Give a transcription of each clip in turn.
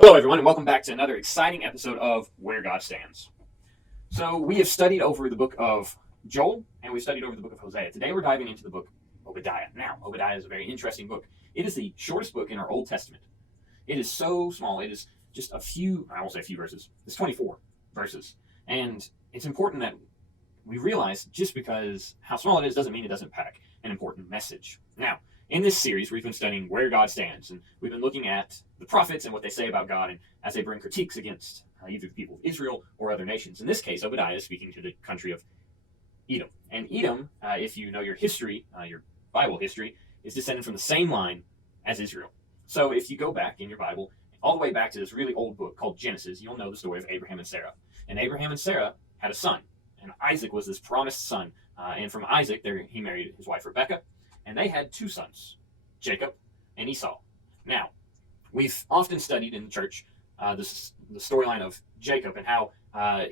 Hello, everyone, and welcome back to another exciting episode of Where God Stands. So, we have studied over the book of Joel, and we've studied over the book of Hosea. Today, we're diving into the book of Obadiah. Now, Obadiah is a very interesting book. It is the shortest book in our Old Testament. It is so small. It is just I won't say a few verses. It's 24 verses. And it's important that we realize just because how small it is doesn't mean it doesn't pack an important message. Now, in this series, we've been studying where God stands, and we've been looking at the prophets and what they say about God, and as they bring critiques against either the people of Israel or other nations. In this case, Obadiah is speaking to the country of Edom. And Edom, if you know your history, your Bible history, is descended from the same line as Israel. So if you go back in your Bible, all the way back to this really old book called Genesis, you'll know the story of Abraham and Sarah. And Abraham and Sarah had a son, and Isaac was this promised son. And from Isaac, he married his wife Rebekah, and they had two sons, Jacob and Esau. Now, we've often studied in the church the storyline of Jacob and how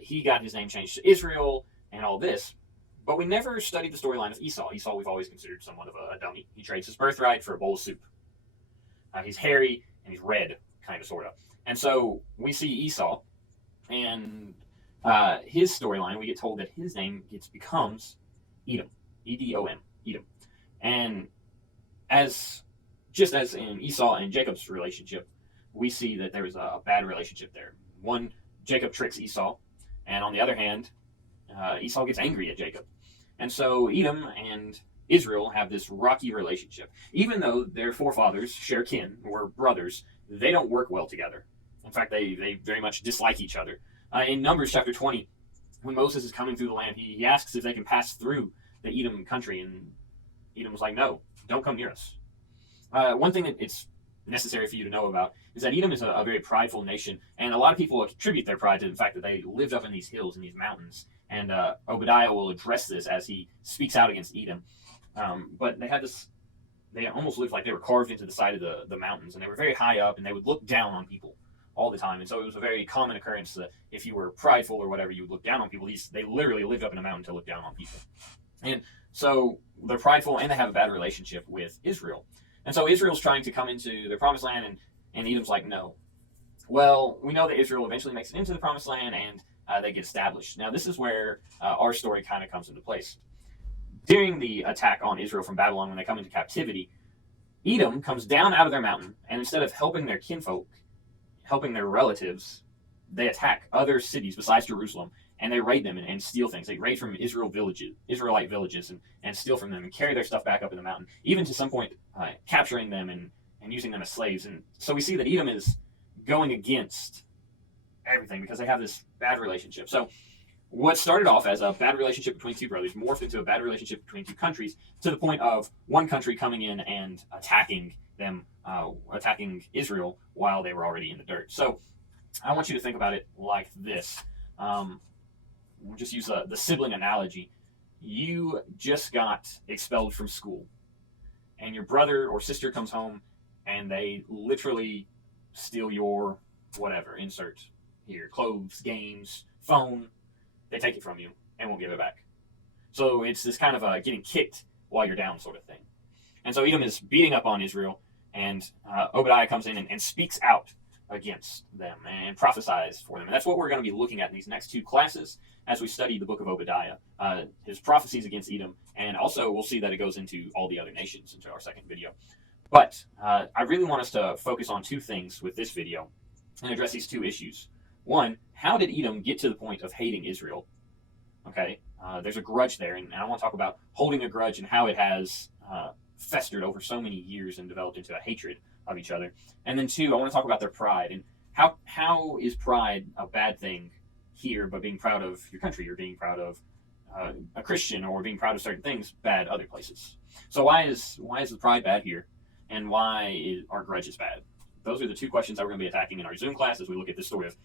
he got his name changed to Israel and all this, but we never studied the storyline of Esau. Esau we've always considered somewhat of a dummy. He trades his birthright for a bowl of soup. He's hairy and he's red, kind of, sort of. And so we see Esau, and his storyline, we get told that his name becomes Edom, E-D-O-M, Edom. And just as in Esau and Jacob's relationship, we see that there was a bad relationship there. One, Jacob tricks Esau, and on the other hand, Esau gets angry at Jacob. And so Edom and Israel have this rocky relationship. Even though their forefathers share kin, were brothers, they don't work well together. In fact, they very much dislike each other. In Numbers chapter 20, when Moses is coming through the land, he asks if they can pass through the Edom country, and Edom was like, no, don't come near us. One thing that it's necessary for you to know about is that Edom is a very prideful nation, and a lot of people attribute their pride to the fact that they lived up in these hills and these mountains. And Obadiah will address this as he speaks out against Edom. But they almost lived like they were carved into the side of the mountains, and they were very high up, and they would look down on people all the time. And so it was a very common occurrence that if you were prideful or whatever, you would look down on people. They literally lived up in a mountain to look down on people. And so they're prideful, and they have a bad relationship with Israel. And so Israel's trying to come into their promised land, and Edom's like, no. Well, we know that Israel eventually makes it into the promised land, and they get established. Now, this is where our story kind of comes into place. During the attack on Israel from Babylon, when they come into captivity, Edom comes down out of their mountain, and instead of helping their kinfolk, helping their relatives, they attack other cities besides Jerusalem, and they raid them and steal things. They raid from Israelite villages, and steal from them and carry their stuff back up in the mountain, even to some point capturing them and using them as slaves. And so we see that Edom is going against everything because they have this bad relationship. So what started off as a bad relationship between two brothers morphed into a bad relationship between two countries, to the point of one country coming in and attacking them, attacking Israel while they were already in the dirt. So I want you to think about it like this. We'll just use the sibling analogy. You just got expelled from school, and your brother or sister comes home, and they literally steal your whatever, insert here, clothes, games, phone. They take it from you and won't give it back. So it's this kind of getting kicked while you're down sort of thing. And so Edom is beating up on Israel, and Obadiah comes in and speaks out against them and prophesies for them. And that's what we're going to be looking at in these next two classes as we study the book of Obadiah, his prophecies against Edom, and also we'll see that it goes into all the other nations into our second video. But I really want us to focus on two things with this video and address these two issues. One, how did Edom get to the point of hating Israel? Okay, there's a grudge there, and I want to talk about holding a grudge and how it has festered over so many years and developed into a hatred of each other. And then two, I want to talk about their pride, and how is pride a bad thing here, but being proud of your country or being proud of a Christian or being proud of certain things bad other places? So why is the pride bad here, and why are grudges bad? Those are the two questions that we're going to be attacking in our Zoom class as we look at this story of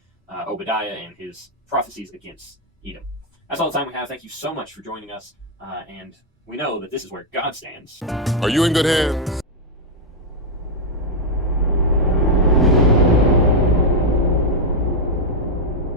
Obadiah and his prophecies against Edom. That's all the time we have. Thank you so much for joining us, and we know that this is where God stands. Are you in good hands?